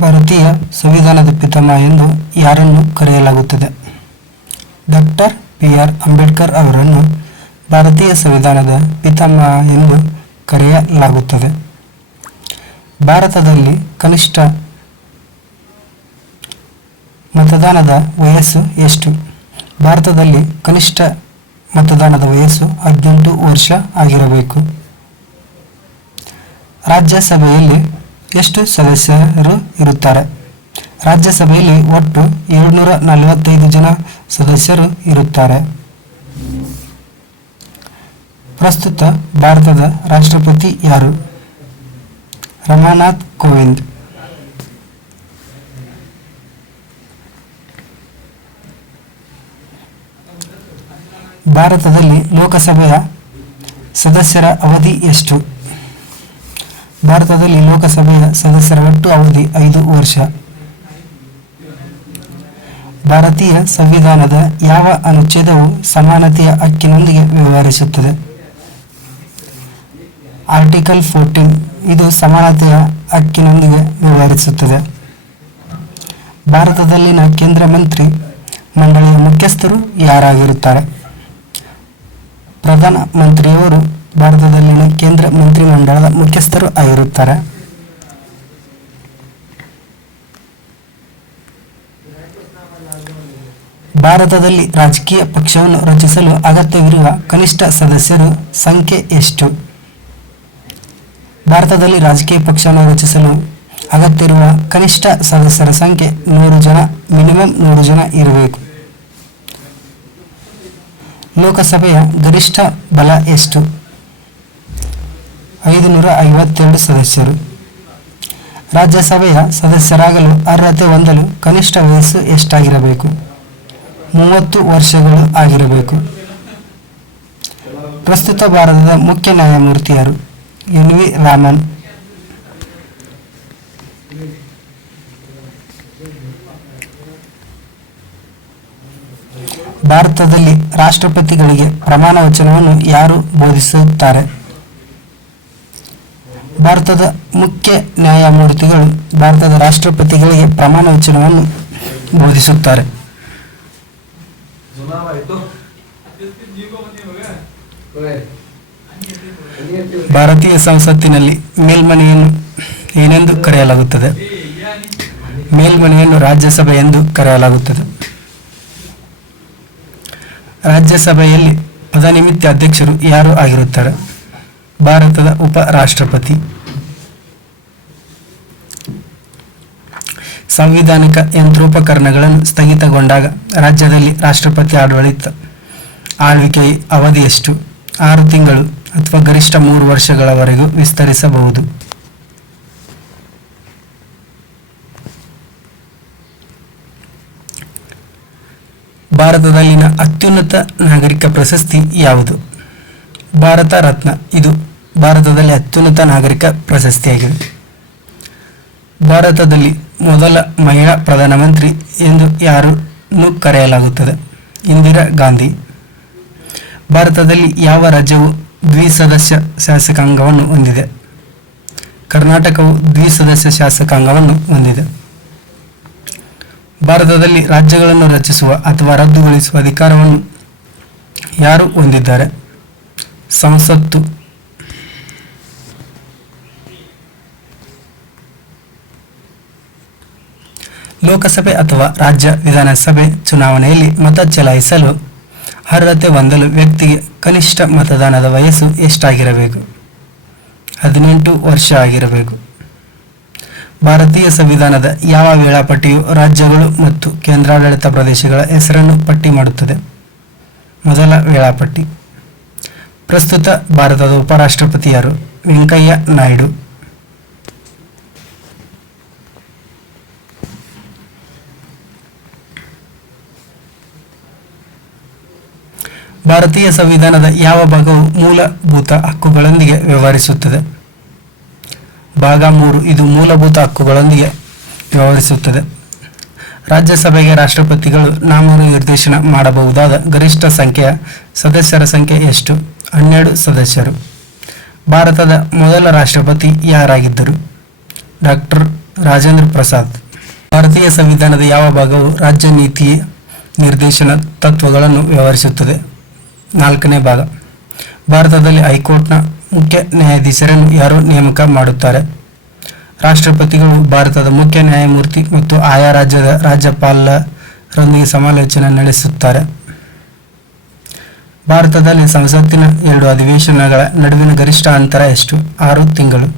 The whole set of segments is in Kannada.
ಭಾರತೀಯ ಸಂವಿಧಾನದ ಪಿತಾಮಹ ಎಂದು ಯಾರನ್ನು ಕರೆಯಲಾಗುತ್ತದೆ? Doctor B R. ಅಂಬೇಡ್ಕರ್ ಅವರನ್ನು ಭಾರತೀಯ ಸಂವಿಧಾನದ ಪಿತಾಮಹ ಎಂದು ಕರೆಯಲಾಗುತ್ತದೆ. ಭಾರತದಲ್ಲಿ ಕನಿಷ್ಠ ಮತದಾನದ ವಯಸ್ಸು ಎಷ್ಟು? ಭಾರತದಲ್ಲಿ ಕನಿಷ್ಠ ಮತದಾನದ ವಯಸ್ಸು 18 ವರ್ಷ ಆಗಿರಬೇಕು. ರಾಜ್ಯಸಭೆಯಲ್ಲಿ ಎಷ್ಟು ಸದಸ್ಯರು ಇರುತ್ತಾರೆ? ರಾಜ್ಯಸಭೆಯಲ್ಲಿ ಒಟ್ಟು 745 ಜನ ಸದಸ್ಯರು ಇರುತ್ತಾರೆ. ಪ್ರಸ್ತುತ ಭಾರತದ ರಾಷ್ಟ್ರಪತಿ ಯಾರು? ರಾಮನಾಥ್ ಕೋವಿಂದ್. ಭಾರತದಲ್ಲಿ ಲೋಕಸಭೆಯ ಸದಸ್ಯರ ಅವಧಿ ಎಷ್ಟು? ಭಾರತದಲ್ಲಿ ಲೋಕಸಭೆಯ ಸದಸ್ಯರ ಒಟ್ಟು ಅವಧಿ 5 ವರ್ಷ. ಭಾರತೀಯ ಸಂವಿಧಾನದ ಯಾವ ಅನುಚ್ಛೇದವು ಸಮಾನತೆಯ ಹಕ್ಕಿನೊಂದಿಗೆ ವ್ಯವಹರಿಸುತ್ತದೆ? ಆರ್ಟಿಕಲ್ 14. ಇದು ಸಮಾನತೆಯ ಹಕ್ಕಿನೊಂದಿಗೆ ವ್ಯವಹರಿಸುತ್ತದೆ. ಭಾರತದಲ್ಲಿನ ಕೇಂದ್ರ ಮಂತ್ರಿ ಮಂಡಳಿಯ ಮುಖ್ಯಸ್ಥರು ಯಾರಾಗಿರುತ್ತಾರೆ? ಪ್ರಧಾನ ಮಂತ್ರಿಯವರು ಭಾರತದಲ್ಲಿನ ಕೇಂದ್ರ ಮಂತ್ರಿಮಂಡಲದ ಮುಖ್ಯಸ್ಥರು ಆಗಿರುತ್ತಾರೆ. ಭಾರತದಲ್ಲಿ ರಾಜಕೀಯ ಪಕ್ಷವನ್ನು ರಚಿಸಲು ಅಗತ್ಯವಿರುವ ಕನಿಷ್ಠ ಸದಸ್ಯರ ಸಂಖ್ಯೆ ಎಷ್ಟು? ಭಾರತದಲ್ಲಿ ರಾಜಕೀಯ ಪಕ್ಷವನ್ನು ರಚಿಸಲು ಅಗತ್ಯವಿರುವ ಕನಿಷ್ಠ ಸದಸ್ಯರ ಸಂಖ್ಯೆ 100 ಜನ. ಮಿನಿಮಮ್ 100 ಜನ ಇರಬೇಕು. ಲೋಕಸಭೆಯ ಗರಿಷ್ಠ ಬಲ ಎಷ್ಟು? 552 ಸದಸ್ಯರು. ರಾಜ್ಯಸಭೆಯ ಸದಸ್ಯರಾಗಲು ಅರ್ಹತೆ ಹೊಂದಲು ಕನಿಷ್ಠ ವಯಸ್ಸು ಎಷ್ಟಾಗಿರಬೇಕು? 30 ವರ್ಷಗಳು ಆಗಿರಬೇಕು. ಪ್ರಸ್ತುತ ಭಾರತದ ಮುಖ್ಯ ನ್ಯಾಯಮೂರ್ತಿ ಯಾರು? ಎನ್.ವಿ. ರಾಮನ್. ಭಾರತದಲ್ಲಿ ರಾಷ್ಟ್ರಪತಿಗಳಿಗೆ ಪ್ರಮಾಣ ವಚನವನ್ನು ಯಾರು ಬೋಧಿಸುತ್ತಾರೆ? ಭಾರತದ ಮುಖ್ಯ ನ್ಯಾಯಮೂರ್ತಿಗಳು ಭಾರತದ ರಾಷ್ಟ್ರಪತಿಗಳಿಗೆ ಪ್ರಮಾಣ ವಚನವನ್ನು ಬೋಧಿಸುತ್ತಾರೆ. ಭಾರತೀಯ ಸಂಸತ್ತಿನಲ್ಲಿ ಮೇಲ್ಮನೆಯನ್ನು ಏನೆಂದು ಕರೆಯಲಾಗುತ್ತದೆ? ಮೇಲ್ಮನೆಯನ್ನು ರಾಜ್ಯಸಭೆ ಎಂದು ಕರೆಯಲಾಗುತ್ತದೆ. ರಾಜ್ಯಸಭೆಯಲ್ಲಿ ಪದನಿಮಿತ್ತ ಅಧ್ಯಕ್ಷರು ಯಾರು ಆಗಿರುತ್ತಾರೆ? ಭಾರತದ ಉಪರಾಷ್ಟ್ರಪತಿ. ಸಾಂವಿಧಾನಿಕ ಯಂತ್ರೋಪಕರಣಗಳನ್ನು ಸ್ಥಗಿತಗೊಂಡಾಗ ರಾಜ್ಯದಲ್ಲಿ ರಾಷ್ಟ್ರಪತಿ ಆಳ್ವಿಕೆಯ ಅವಧಿ ಎಷ್ಟು? 6 ತಿಂಗಳು ಅಥವಾ ಗರಿಷ್ಠ 3 ವರ್ಷಗಳವರೆಗೂ ವಿಸ್ತರಿಸಬಹುದು. ಭಾರತದಲ್ಲಿನ ಅತ್ಯುನ್ನತ ನಾಗರಿಕ ಪ್ರಶಸ್ತಿ ಯಾವುದು? ಭಾರತ ರತ್ನ. ಇದು ಭಾರತದಲ್ಲಿ ಅತ್ಯುನ್ನತ ನಾಗರಿಕ ಪ್ರಶಸ್ತಿಯಾಗಿದೆ. ಭಾರತದಲ್ಲಿ ಮೊದಲ ಮಹಿಳಾ ಪ್ರಧಾನಮಂತ್ರಿ ಎಂದು ಯಾರನ್ನು ಕರೆಯಲಾಗುತ್ತದೆ? ಇಂದಿರಾ ಗಾಂಧಿ. ಭಾರತದಲ್ಲಿ ಯಾವ ರಾಜ್ಯವು ದ್ವಿಸದಸ್ಯ ಶಾಸಕಾಂಗವನ್ನು ಹೊಂದಿದೆ? ಕರ್ನಾಟಕವು ದ್ವಿಸದಸ್ಯ ಶಾಸಕಾಂಗವನ್ನು ಹೊಂದಿದೆ. ಭಾರತದಲ್ಲಿ ರಾಜ್ಯಗಳನ್ನು ರಚಿಸುವ ಅಥವಾ ರದ್ದುಗೊಳಿಸುವ ಅಧಿಕಾರವನ್ನು ಯಾರು ಹೊಂದಿದ್ದಾರೆ? ಸಂಸತ್ತು. ಲೋಕಸಭೆ ಅಥವಾ ರಾಜ್ಯ ವಿಧಾನಸಭೆ ಚುನಾವಣೆಯಲ್ಲಿ ಮತ ಚಲಾಯಿಸಲು ಅರ್ಹತೆ ಹೊಂದಲು ವ್ಯಕ್ತಿಗೆ ಕನಿಷ್ಠ ಮತದಾನದ ವಯಸ್ಸು ಎಷ್ಟಾಗಿರಬೇಕು? 18 ವರ್ಷ ಆಗಿರಬೇಕು. ಭಾರತೀಯ ಸಂವಿಧಾನದ ಯಾವ ವೇಳಾಪಟ್ಟಿಯು ರಾಜ್ಯಗಳು ಮತ್ತು ಕೇಂದ್ರಾಡಳಿತ ಪ್ರದೇಶಗಳ ಹೆಸರನ್ನು ಪಟ್ಟಿ ಮಾಡುತ್ತದೆ? ಮೊದಲ ವೇಳಾಪಟ್ಟಿ. ಪ್ರಸ್ತುತ ಭಾರತದ ಉಪರಾಷ್ಟ್ರಪತಿ ಯಾರು? ವೆಂಕಯ್ಯ ನಾಯ್ಡು. ಭಾರತೀಯ ಸಂವಿಧಾನದ ಯಾವ ಭಾಗವು ಮೂಲಭೂತ ಹಕ್ಕುಗಳೊಂದಿಗೆ ವ್ಯವಹರಿಸುತ್ತದೆ? ಭಾಗ 3. ಇದು ಮೂಲಭೂತ ಹಕ್ಕುಗಳೊಂದಿಗೆ ವ್ಯವಹರಿಸುತ್ತದೆ. ರಾಜ್ಯಸಭೆಗೆ ರಾಷ್ಟ್ರಪತಿಗಳು ನಾಮನಿರ್ದೇಶನ ಮಾಡಬಹುದಾದ ಗರಿಷ್ಠ ಸಂಖ್ಯೆಯ ಸದಸ್ಯರ ಸಂಖ್ಯೆ ಎಷ್ಟು? 12 ಸದಸ್ಯರು. ಭಾರತದ ಮೊದಲ ರಾಷ್ಟ್ರಪತಿ ಯಾರಾಗಿದ್ದರು? ಡಾಕ್ಟರ್ ರಾಜೇಂದ್ರ ಪ್ರಸಾದ್. ಭಾರತೀಯ ಸಂವಿಧಾನದ ಯಾವ ಭಾಗವು ರಾಜ್ಯ ನೀತಿ ನಿರ್ದೇಶನ ತತ್ವಗಳನ್ನು ವ್ಯವಹರಿಸುತ್ತದೆ? 4ನೇ ಭಾಗ. ಭಾರತದಲ್ಲಿ ಹೈಕೋರ್ಟ್ನ ಮುಖ್ಯ ನ್ಯಾಯಾಧೀಶರನ್ನು ಯಾರು ನೇಮಕ ಮಾಡುತ್ತಾರೆ? ರಾಷ್ಟ್ರಪತಿಗಳು ಭಾರತದ ಮುಖ್ಯ ನ್ಯಾಯಮೂರ್ತಿ ಮತ್ತು ಆಯಾ ರಾಜ್ಯದ ರಾಜ್ಯಪಾಲರೊಂದಿಗೆ ಸಮಾಲೋಚನೆ ನಡೆಸುತ್ತಾರೆ. ಭಾರತದಲ್ಲಿ ಸಂಸತ್ತಿನ 2 ಅಧಿವೇಶನಗಳ ನಡುವಿನ ಗರಿಷ್ಠ ಅಂತರ ಎಷ್ಟು? 6 ತಿಂಗಳು.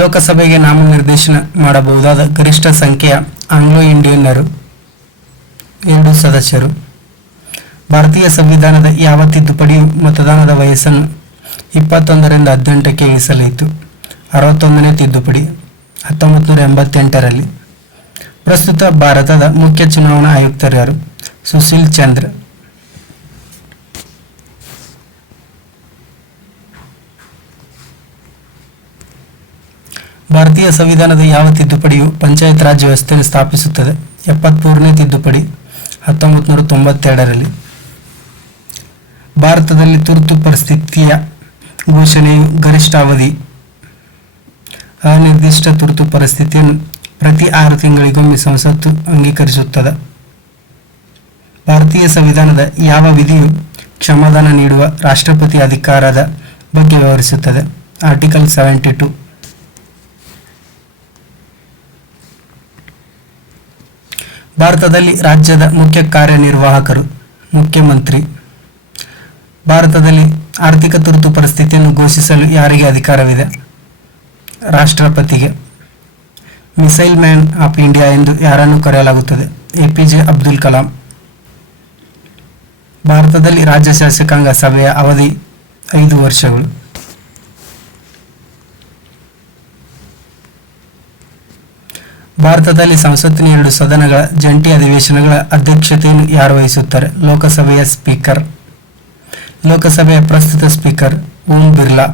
ಲೋಕಸಭೆಗೆ ನಾಮನಿರ್ದೇಶನ ಮಾಡಬಹುದಾದ ಗರಿಷ್ಠ ಸಂಖ್ಯೆಯ ಆಂಗ್ಲೋ ಇಂಡಿಯನ್ನರು 2 ಸದಸ್ಯರು. ಭಾರತೀಯ ಸಂವಿಧಾನದ ಯಾವ ತಿದ್ದುಪಡಿಯು ಮತದಾನದ ವಯಸ್ಸನ್ನು 21ರಿಂದ 18ಕ್ಕೆ ಇಳಿಸಲಾಯಿತು? 61ನೇ ತಿದ್ದುಪಡಿ 1988ರಲ್ಲಿ. ಪ್ರಸ್ತುತ ಭಾರತದ ಮುಖ್ಯ ಚುನಾವಣಾ ಆಯುಕ್ತರು ಯಾರು? ಸುಶೀಲ್ ಚಂದ್ರ. ಭಾರತೀಯ ಸಂವಿಧಾನದ ಯಾವ ತಿದ್ದುಪಡಿಯು ಪಂಚಾಯತ್ ರಾಜ್ ವ್ಯವಸ್ಥೆಯನ್ನು ಸ್ಥಾಪಿಸುತ್ತದೆ? 73ನೇ ತಿದ್ದುಪಡಿ 1992ರಲ್ಲಿ. ಭಾರತದಲ್ಲಿ ತುರ್ತು ಪರಿಸ್ಥಿತಿಯ ಘೋಷಣೆಯು ಗರಿಷ್ಠ ಅವಧಿ. ಅನಿರ್ದಿಷ್ಟ ತುರ್ತು ಪರಿಸ್ಥಿತಿಯನ್ನು ಪ್ರತಿ 6 ತಿಂಗಳಿಗೊಮ್ಮೆ ಸಂಸತ್ತು ಅಂಗೀಕರಿಸುತ್ತದೆ. ಭಾರತೀಯ ಸಂವಿಧಾನದ ಯಾವ ವಿಧಿಯು ಕ್ಷಮಾದಾನ ನೀಡುವ ರಾಷ್ಟ್ರಪತಿ ಅಧಿಕಾರದ ಬಗ್ಗೆ ವಿವರಿಸುತ್ತದೆ? ಆರ್ಟಿಕಲ್ 72. ಭಾರತದಲ್ಲಿ ರಾಜ್ಯದ ಮುಖ್ಯ ಕಾರ್ಯನಿರ್ವಾಹಕರು ಮುಖ್ಯಮಂತ್ರಿ. ಭಾರತದಲ್ಲಿ ಆರ್ಥಿಕ ತುರ್ತು ಪರಿಸ್ಥಿತಿಯನ್ನು ಘೋಷಿಸಲು ಯಾರಿಗೆ ಅಧಿಕಾರವಿದೆ? ರಾಷ್ಟ್ರಪತಿಗೆ. ಮಿಸೈಲ್ ಮ್ಯಾನ್ ಆಫ್ ಇಂಡಿಯಾ ಎಂದು ಯಾರನ್ನು ಕರೆಯಲಾಗುತ್ತದೆ? ಎಪಿಜೆ ಅಬ್ದುಲ್ ಕಲಾಂ. ಭಾರತದಲ್ಲಿ ರಾಜ್ಯ ಶಾಸಕಾಂಗ ಸಭೆಯ ಅವಧಿ 5 ವರ್ಷಗಳು. ಭಾರತದಲ್ಲಿ ಸಂಸತ್ತಿನ 2 ಸದನಗಳ ಜಂಟಿ ಅಧಿವೇಶನಗಳ ಅಧ್ಯಕ್ಷತೆಯನ್ನು ಯಾರು ವಹಿಸುತ್ತಾರೆ? ಲೋಕಸಭೆಯ ಸ್ಪೀಕರ್. ಲೋಕಸಭೆಯ ಪ್ರಸ್ತುತ ಸ್ಪೀಕರ್ ಓಂ ಬಿರ್ಲಾ.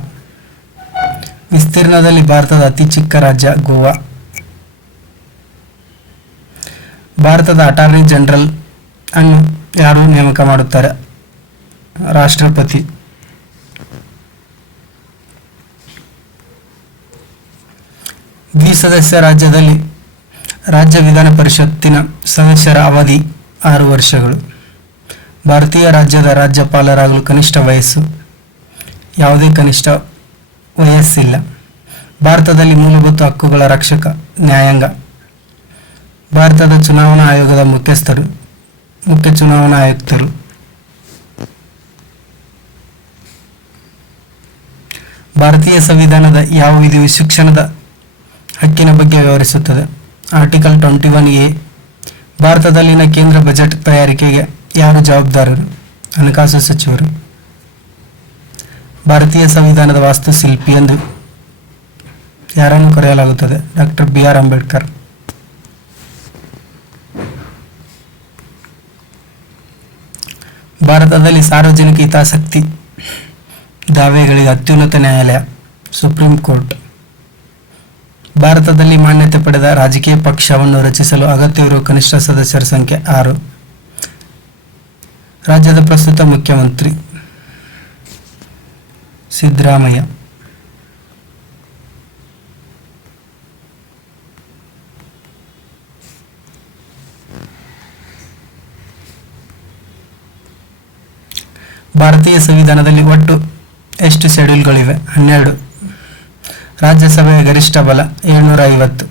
ವಿಸ್ತೀರ್ಣದಲ್ಲಿ ಭಾರತದ ಅತಿ ಚಿಕ್ಕ ರಾಜ್ಯ ಗೋವಾ. ಭಾರತದ ಅಟಾರ್ನಿ ಜನರಲ್ ಅನ್ನು ಯಾರು ನೇಮಕ ಮಾಡುತ್ತಾರೆ? ರಾಷ್ಟ್ರಪತಿ. ದ್ವಿಸದಸ್ಯ ರಾಜ್ಯದಲ್ಲಿ ರಾಜ್ಯ ವಿಧಾನ ಪರಿಷತ್ತಿನ ಸದಸ್ಯರ ಅವಧಿ 6 ವರ್ಷಗಳು. ಭಾರತೀಯ ರಾಜ್ಯದ ರಾಜ್ಯಪಾಲರಾಗಲು ಕನಿಷ್ಠ ವಯಸ್ಸು? ಯಾವುದೇ ಕನಿಷ್ಠ ವಯಸ್ಸಿಲ್ಲ. ಭಾರತದಲ್ಲಿ ಮೂಲಭೂತ ಹಕ್ಕುಗಳ ರಕ್ಷಕ ನ್ಯಾಯಾಂಗ. ಭಾರತದ ಚುನಾವಣಾ ಆಯೋಗದ ಮುಖ್ಯಸ್ಥರು ಮುಖ್ಯ ಚುನಾವಣಾ ಆಯುಕ್ತರು. ಭಾರತೀಯ ಸಂವಿಧಾನದ ಯಾವ ವಿಧಿಯು ಶಿಕ್ಷಣದ ಹಕ್ಕಿನ ಬಗ್ಗೆ ವಿವರಿಸುತ್ತದೆ? Article 21A. ಭಾರತದಲ್ಲಿನ ಕೇಂದ್ರ ಬಜೆಟ್ ತಯಾರಿಕೆಗೆ ಯಾರು ಜವಾಬ್ದಾರರು? ಹಣಕಾಸು ಸಚಿವರು. ಭಾರತೀಯ ಸಂವಿಧಾನದ ವಾಸ್ತುಶಿಲ್ಪಿ ಎಂದು ಯಾರನ್ನು ಕರೆಯಲಾಗುತ್ತದೆ? Doctor BR Ambedkar. ಭಾರತದಲ್ಲಿ ಸಾರ್ವಜನಿಕ ಹಿತಾಸಕ್ತಿ ದಾವೆಗಳಿಗೆ ಅತ್ಯುನ್ನತ ನ್ಯಾಯಾಲಯ ಸುಪ್ರೀಂ ಕೋರ್ಟ್. ಭಾರತದಲ್ಲಿ ಮಾನ್ಯತೆ ಪಡೆದ ರಾಜಕೀಯ ಪಕ್ಷವನ್ನು ರಚಿಸಲು ಅಗತ್ಯವಿರುವ ಕನಿಷ್ಠ ಸದಸ್ಯರ ಸಂಖ್ಯೆ 6. ರಾಜ್ಯದ ಪ್ರಸ್ತುತ ಮುಖ್ಯಮಂತ್ರಿ ಸಿದ್ದರಾಮಯ್ಯ. ಭಾರತೀಯ ಸಂವಿಧಾನದಲ್ಲಿ ಒಟ್ಟು ಎಷ್ಟು ಶೆಡ್ಯೂಲ್ಗಳಿವೆ? 12. ರಾಜ್ಯಸಭೆಯ ಗರಿಷ್ಠ ಬಲ 750.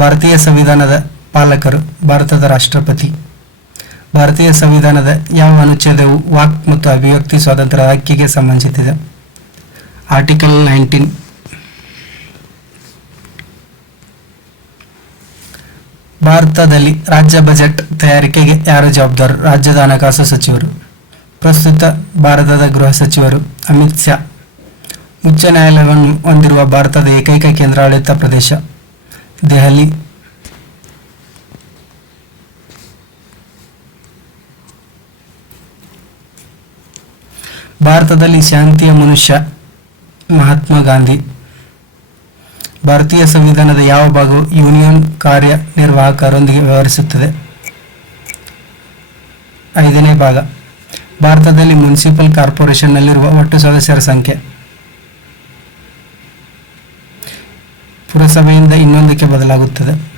ಭಾರತೀಯ ಸಂವಿಧಾನದ ಪಾಲಕರು ಭಾರತದ ರಾಷ್ಟ್ರಪತಿ. ಭಾರತೀಯ ಸಂವಿಧಾನದ ಯಾವ ಅನುಚ್ಛೇದವು ವಾಕ್ ಮತ್ತು ಅಭಿವ್ಯಕ್ತಿ ಸ್ವಾತಂತ್ರ್ಯದ ಹಕ್ಕಿಗೆ ಸಂಬಂಧಿಸಿದೆ? ಆರ್ಟಿಕಲ್ 19. ಭಾರತದಲ್ಲಿ ರಾಜ್ಯ ಬಜೆಟ್ ತಯಾರಿಕೆಗೆ ಯಾರು ಜವಾಬ್ದಾರರು? ರಾಜ್ಯದ ಹಣಕಾಸು ಸಚಿವರು. ಪ್ರಸ್ತುತ ಭಾರತದ ಗೃಹ ಸಚಿವರು ಅಮಿತ್ ಶಾ. ಉಚ್ಚ ನ್ಯಾಯಾಲಯವನ್ನು ಹೊಂದಿರುವ ಭಾರತದ ಏಕೈಕ ಕೇಂದ್ರಾಡಳಿತ ಪ್ರದೇಶ ದೆಹಲಿ. ಭಾರತದಲ್ಲಿ ಶಾಂತಿಯ ಮನುಷ್ಯ ಮಹಾತ್ಮ ಗಾಂಧಿ. ಭಾರತೀಯ ಸಂವಿಧಾನದ ಯಾವ ಭಾಗವು ಯೂನಿಯನ್ ಕಾರ್ಯನಿರ್ವಾಹಕರೊಂದಿಗೆ ವ್ಯವಹರಿಸುತ್ತದೆ? 5ನೇ ಭಾಗ. ಭಾರತದಲ್ಲಿ ಮುನ್ಸಿಪಲ್ ಕಾರ್ಪೊರೇಷನ್ನಲ್ಲಿರುವ ಒಟ್ಟು ಸದಸ್ಯರ ಸಂಖ್ಯೆ. ಪುರಸಭೆಯಿಂದ ಇನ್ನೊಂದಕ್ಕೆ ಬದಲಾಗುತ್ತದೆ.